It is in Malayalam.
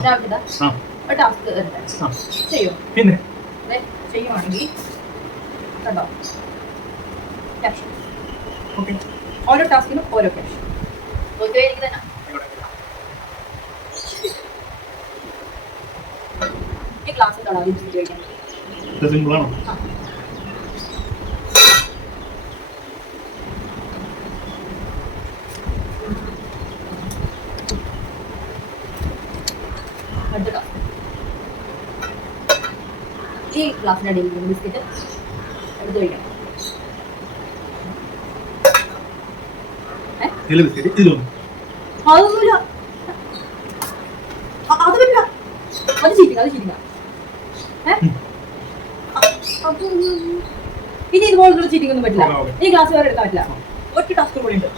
ടാസ്ക് ചെയ്യോ പിന്നെ ചെയ്യുവാണെങ്കിൽ കണ്ടോ ക്യാപ്ഷൻ ഓരോ ടാസ്കിനും ഓരോ ക്യാപ്ഷൻ എനിക്ക് തന്നെ ഈ ക്ലാസ് എന്താണോ ചോദിക്കാൻ ഈ ഗ്ലാസിന്റെ അടിയിൽ ബിസ്ക്കറ്റ് എടുത്ത് കഴിക്കണം അതൊന്നുമില്ല അത് പറ്റില്ല അത് ചീറ്റില്ല ഇനി ഇതുപോലുള്ള ചീറ്റിംഗ് ഒന്നും പറ്റില്ല ഈ ഗ്ലാസ് വേറെ എടുക്കാൻ പറ്റില്ല ഒറ്റ ടാസ്ക് കൂടി ഉണ്ട്